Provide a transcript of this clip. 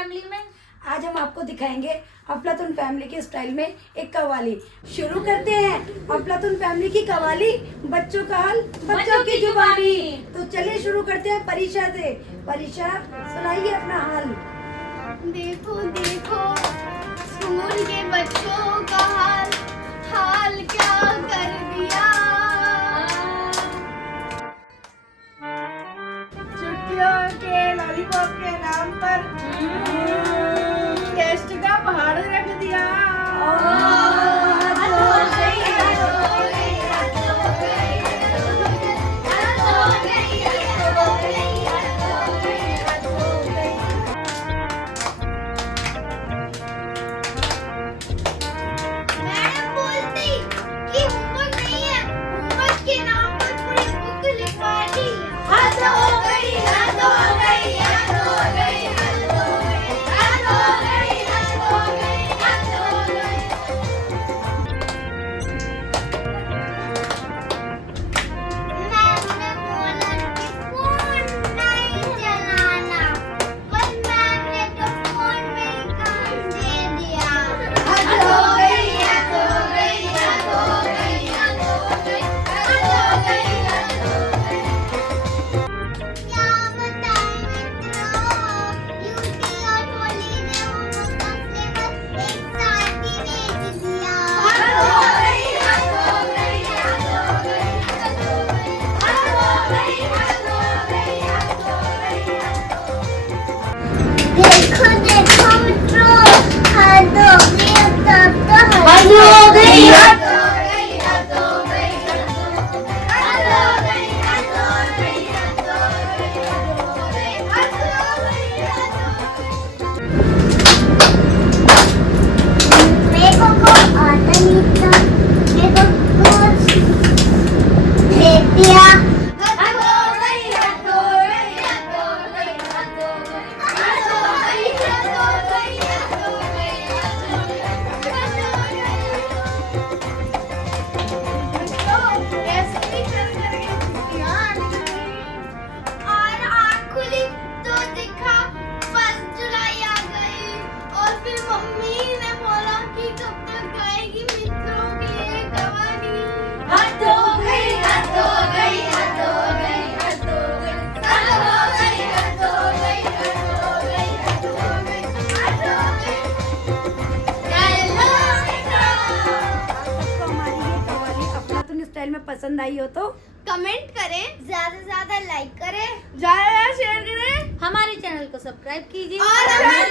Family में आज हम आपको दिखाएंगे अफलातून फैमिली के स्टाइल में एक कव्वाली। शुरू करते हैं अफलातून फैमिली की कव्वाली, बच्चों का हाल बच्चों की जुबानी। तो चलिए शुरू करते हैं परीक्षा से। परीक्षा सुनाइए अपना हाल। देखो देखो स्कूल के बच्चों का हाल, हाल क्या कर दिया। छुट्टियों के लॉलीपॉप के नाम पर टेस्ट का पहाड़ रख दिया। मैडम बोलती कि होमवर्क नहीं है, होमवर्क के नाम पर पूरी बुक लिखवा दी। हद हो गई, हद हो गई, हद हो गई, हद हो गई, हद हो गई, हद हो गई, हद हो गई। मैम ने बोला कि फोन नहीं चलाना, पर मैम ने तो फोन में ही काम दे दिया। हद हो गई, हद हो गई, हद हो गई, हद हो गई, हद हो गई, हद हो गई। क्या बताएं मित्रों, यूटी और होली ने होमवर्क का सिलेबस एक साथ ही भेज दिया। हद हो गई, हद हो गई, हद हो गई, हद हो गई, हद हो गई, हद हो गई, हद हो गई, देखो देखो मित्रों, हद हो गई, अब तब तो हद हो गई, हद हो गई, हद हो गई, हद हो गई, हद हो गई, हद हो गई, हद हो गई, हद हो गई, हद हो गई। मेरे को आता नहीं था, मेरे को कुछ दे दिया। हद हो गई, हद हो गई, हद हो गई, हद हो गई, हद हो गई, हद हो गई, हद हो गई, हद हो गई, हद हो गई। ऐसे ही कर करके छुट्टियां निकली और आँख खुली तो दिखा 1 जुलाई आ गई। और फिर मम्मी ने बोला कि कब तक गाएगी मित्रों के लिए कहानी। हद हो गई, हद हो गई, हद हो गई, हद हो गई, हद हो गई, हद हो गई, हद हो गई, हद हो गई, हद हो गई। हेलो मित्रों, आपको हमारी ये कव्वाली अफलातून स्टाइल में पसंद आई हो तो कमेंट करें, ज्यादा से ज्यादा लाइक करें ज़्यादा शेयर करें। हमारे चैनल को सब्सक्राइब कीजिए और हमारे